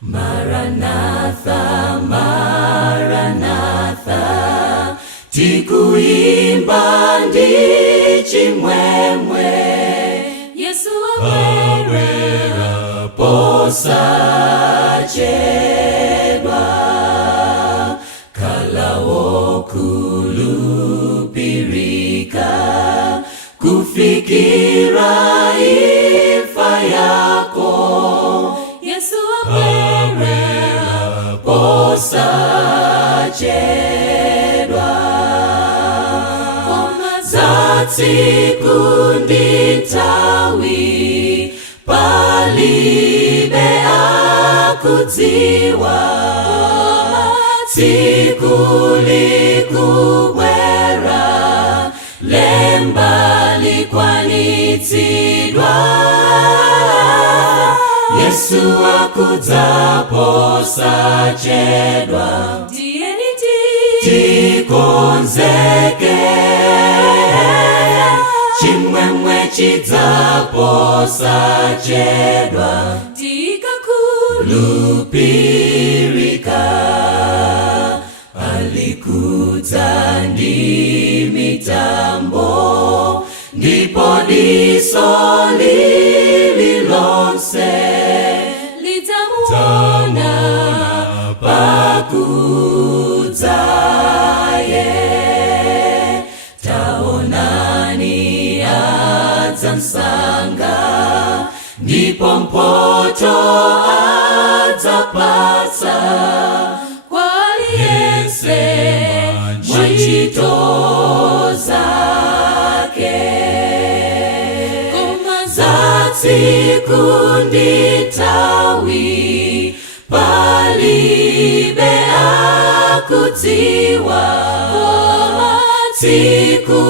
Maranatha, Maranatha, tikuimba ndichimwemwe. Yesu awera posachedwa, kalawo kulupirika, kufikira ifa yako. Yesu awera posachedwa, tsiku nditawi palibe akudziwa, tsiku likubwera lemba likwanitsidwa. Yesu akudza posachedwa, tiyeni tikonzeke, chimwemwe chidza posachedwa, tikakhulupirika. Alikudza ndi mitambo, ndipo diso lililonse lidzamuona pakudzaye. Taonani adzamsanga, ndipo mpoto adzapatsa kwa aliyense ntchito zake. Koma za tsiku nditawi palibe akudziwa, tsiku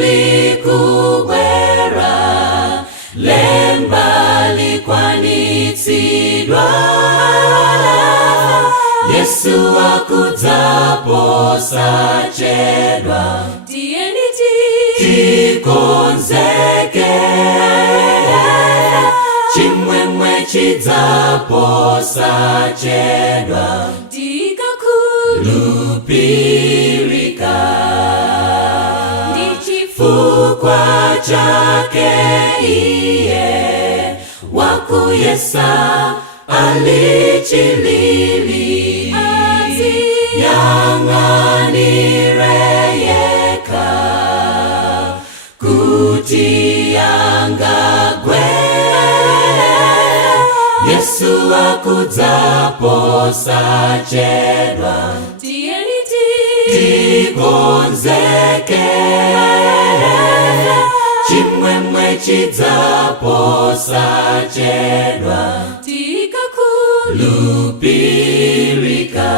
likubwera lemba likwanitsidwa. Yesu akudza posachedwa, tiyeni tikonzeke, chimwemwe chidza posachedwa, tikakhulupirika. Ndichifukwa chake iye wakuyesa alichilili, yang'anire yeka kuti yangagwe. Yesu akudza posachedwa, tiyeni tikonzeke, chimwemwe chidza posachedwa, tikakhulupirika.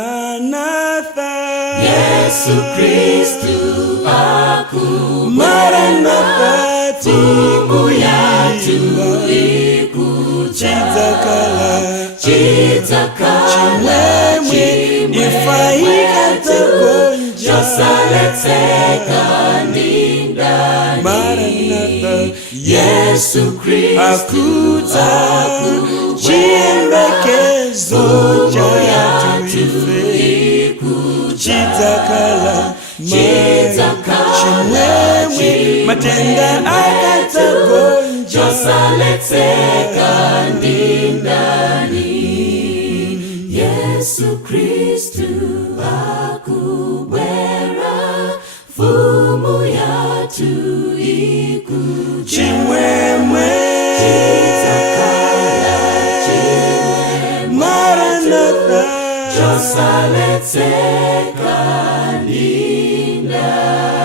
Maranatha, Yesu Kristu aku Maranatha, Mungu yatu ikuja, chidzakala chimwemwe yatu, yosaletseka ndindani. Maranatha, Yesu Kristu aku chiyembekezo yatu ikuja, chimwemwe matenda akadzagonja, yosaletseka ndindani. Yesu Kristu akubwera, fumu yatu ikuja, chimwemwe chidzakala chimwemwe. Maranatha, yosaletseka ndindani.